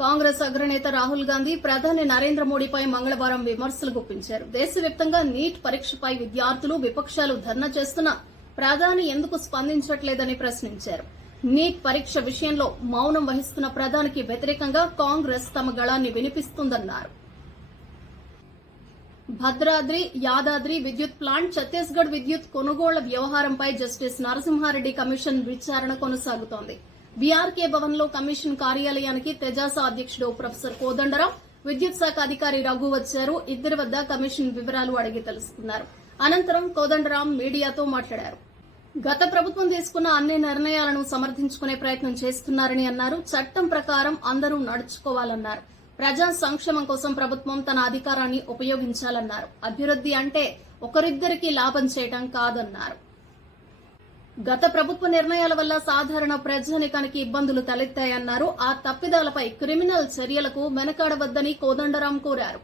కాంగ్రెస్ అగ్రనేత రాహుల్ గాంధీ ప్రధాని నరేంద్ర మోడీపై మంగళవారం విమర్శలు గుప్పించారు. దేశవ్యాప్తంగా నీట్ పరీక్షపై విద్యార్థులు, విపక్షాలు ధర్నా చేస్తున్నా ప్రధాని ఎందుకు స్పందించట్లేదని ప్రశ్నించారు. నీట్ పరీక్ష విషయంలో మౌనం వహిస్తున్న ప్రధానికి వ్యతిరేకంగా కాంగ్రెస్ తమ గళాన్ని వినిపిస్తుందన్నారు. భద్రాద్రి, యాదాద్రి విద్యుత్ ప్లాంట్, ఛత్తీస్గఢ్ విద్యుత్ కొనుగోళ్ల వ్యవహారంపై జస్టిస్ నరసింహారెడ్డి కమిషన్ విచారణ కొనసాగుతోంది. బీఆర్కే భవన్ లో కమిషన్ కార్యాలయానికి తెజాస అధ్యక్షుడు ప్రొఫెసర్ కోదండరాం, విద్యుత్ శాఖ అధికారి రఘు వచ్చారు. ఇద్దరి వద్ద కమిషన్ వివరాలు అడిగి తెలుసుకున్నారు. అనంతరం కోదండరాం మీడియాతో మాట్లాడారు. గత ప్రభుత్వం తీసుకున్న అన్ని నిర్ణయాలను సమర్థించుకునే ప్రయత్నం చేస్తున్నారని అన్నారు. చట్టం ప్రకారం అందరూ నడుచుకోవాలన్నారు. ప్రజా సంక్షేమం కోసం ప్రభుత్వం తన అధికారాన్ని ఉపయోగించాలన్నారు. అభివృద్ది అంటే ఒకరిద్దరికి లాభం చేయడం కాదన్నారు. గత ప్రభుత్వ నిర్ణయాల వల్ల సాధారణ ప్రజానికానికి ఇబ్బందులు తలెత్తాయన్నారు. ఆ తప్పిదాలపై క్రిమినల్ చర్యలకు వెనకాడవద్దని కోదండరాం కోరారు.